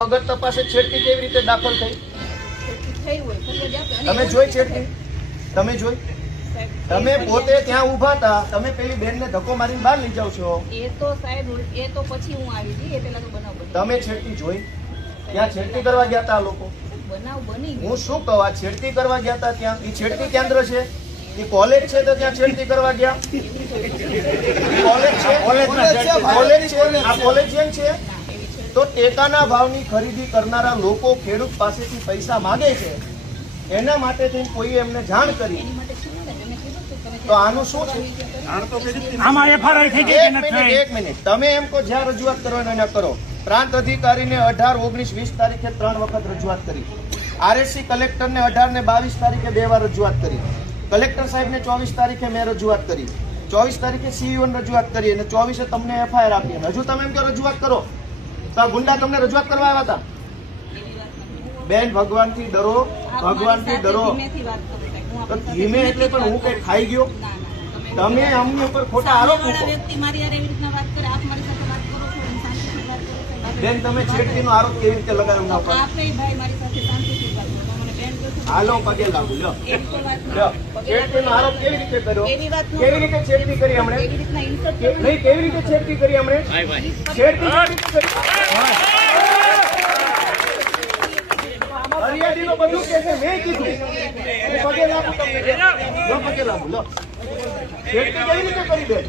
વગર તપાસે છેડતી કેવી રીતે દાખલ થઈ? તમે જોઈ છેડતી? તમે જોઈ? તમે પોતે ત્યાં ઊભા હતા, તમે પેલી બેનને ધક્કો મારીને બહાર લઈ જાવ છો. એ તો સાહેબ એ તો પછી હું આવી હતી, એ પેલા તો બનાવ બન્યો. તમે છેડતી જોઈ? ત્યાં છેડતી કરવા ગયા હતા આ લોકો? બનાવ બની હું શું કહું, આ છેડતી કરવા ગયા હતા ત્યાં? એ છેડતી કેન્દ્ર છે, એ કોલેજ છે, તો ત્યાં છેડતી કરવા ગયા? કોલેજ છે, કોલેજ છે, આ કોલેજિયન છે. તો ટેકાના ભાવની ખરીદી કરનારા લોકો ખેડૂત પાસેથી પૈસા માંગે છે, એના માટે કોઈ એમને જાણ કરી, તો આનું શું છે? એક મિનિટ, તમે એમ કહો જ્યાં રજૂઆત કરવાનો એને કરો. પ્રાંત અધિકારીને 18, 19, 20 તારીખે 3 વખત રજૂઆત કરી. આરએસસી કલેક્ટરને 18 ને 22 તારીખે 2 વાર રજૂઆત કરી. કલેક્ટર સાહેબને 24 તારીખે મેં રજૂઆત કરી. 24 તારીખે સીઈઓને રજૂઆત કરી અને 24 તમને એફઆઈઆર આપી. હજુ તમે એમ કહો રજૂઆત કરો, તો આ ગુંડા તમને રજૂઆત કરવા આવ્યા હતા? બેન, ભગવાનથી ડરો, ભગવાનથી ડરો. તો ધીમે એટલે પણ હું કઈ ખાઈ ગયો? તમે અમને ઉપર ખોટા આરોપ મૂકો. બેન, તમે છેડતીનો આરોપ કેવી રીતે લગાવ્યો? હાલો, પગે લાગુ. લો, છેડતીનો આરોપ કેવી રીતે કર્યો? કેવી રીતે છેડતી કરી હમણે? નહીં, કેવી રીતે છેડતી કરી હમણે? છેડતી હરિયાળીનો બધું કે છે, મેં કીધું. પગે લાગુ તમને. લો, પગે લાગુ. લો, છેડતી કેવી રીતે કરી? બેન,